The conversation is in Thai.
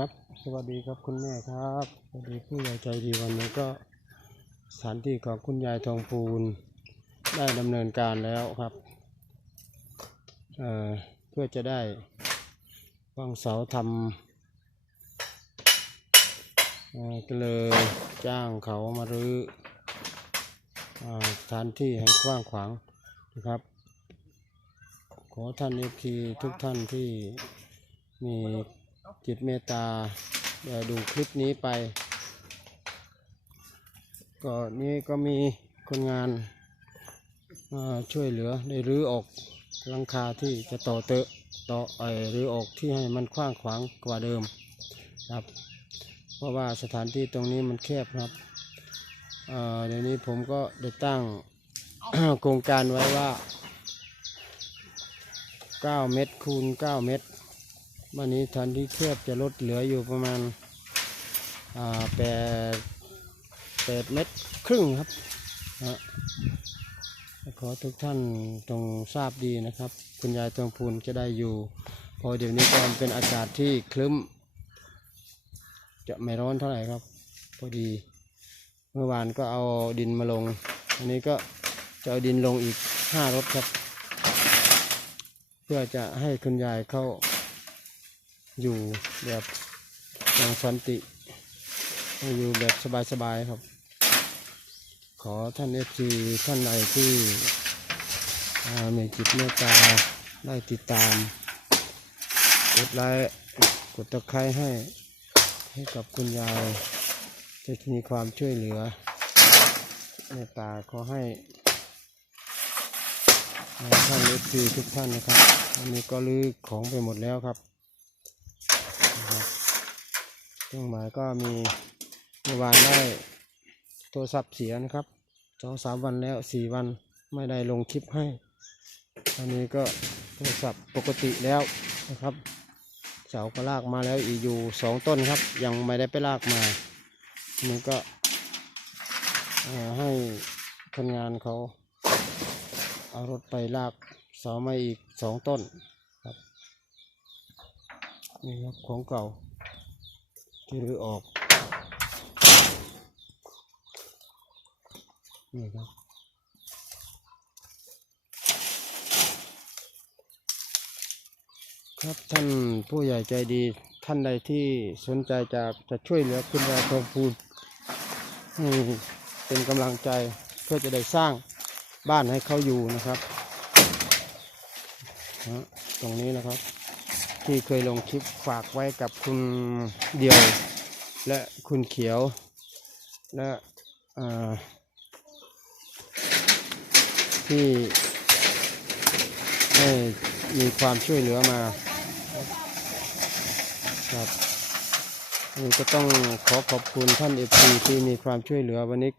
ครับ สวัสดีครับคุณแม่ครับสวัสดีผู้ใหญ่ใจดีวันนี้ก็สถานที่ของคุณยายทองปูนได้ดำเนินการแล้วครับเเพื่อจะได้วางเสาทำก็เลยจ้างเขามารื้อสถานที่ให้กว้างขวางนะครับ ขอท่านเอฟทีทุกท่านที่มี จิตเมตตาเอ่อดูคลิปนี้ไปก็นี้ก็มีคนงานมาช่วยเหลือได้รื้อออกหลังคาที่จะต่อเตอะต่อไอรื้อออกที่ให้มันกว้างขวางกว่าเดิมครับ เพราะว่าสถานที่ตรงนี้มันแคบครับเดี๋ยวนี้ผมก็ได้ตั้งโครงการไว้ว่า 9 เมตรคูณ 9 เมตร วันนี้ทันที่แคบจะลดเหลืออยู่ประมาณแปดแปดเมตรครึ่งครับนะขอทุกท่านตรงทราบดีนะครับ คุณยายทองพูนจะได้อยู่ พอเดี๋ยวนี้ก็เป็นอากาศที่คลึ้ม จะไม่ร้อนเท่าไหร่ครับ พอดี เมื่อวานก็เอาดินมาลง อันนี้ก็จะเอาดินลงอีกห้ารถครับ เพื่อจะให้คุณยายเข้า อยู่แบบอย่างสันติอยู่แบบสบายๆครับ ขอท่านเอฟซีท่านใดที่มีจิตเมตตาได้ติดตาม กดไลค์กดตะไคร้ให้ให้กับคุณยายจะมีความช่วยเหลือเมตตาขอให้ท่านเอฟซีทุกท่านนะครับวันนี้ก็ลื้อของไปหมดแล้วครับ เครื่องหมายก็มีเมื่อวานได้โทรศัพท์เสียนะครับสองสามวันแล้วสี่วันไม่ได้ลงคลิปให้อันนี้ก็โทรศัพท์ปกติแล้วนะครับ เสาก็ลากมาแล้วอีกอยู่สองต้นครับ ยังไม่ได้ไปลากมาอันนี้ก็ให้คนงานเขาเอารถไปลากเสามาอีกสองต้นครับนี่ครับของเก่า ที่รื้อออก นี่ครับครับท่านผู้ใหญ่ใจดีท่านใดที่สนใจจะจะช่วยเหลือคุณยายทองพูนเป็นกำลังใจเพื่อจะได้สร้างบ้านให้เขาอยู่นะครับนะตรงนี้นะครับ ที่เคยลงคลิปฝากไว้กับคุณเดียว และคุณเขียว และที่ให้มีความช่วยเหลือมาครับนี่ก็ต้องขอขอบคุณท่านเอฟซีที่มีความช่วยเหลือวันนี้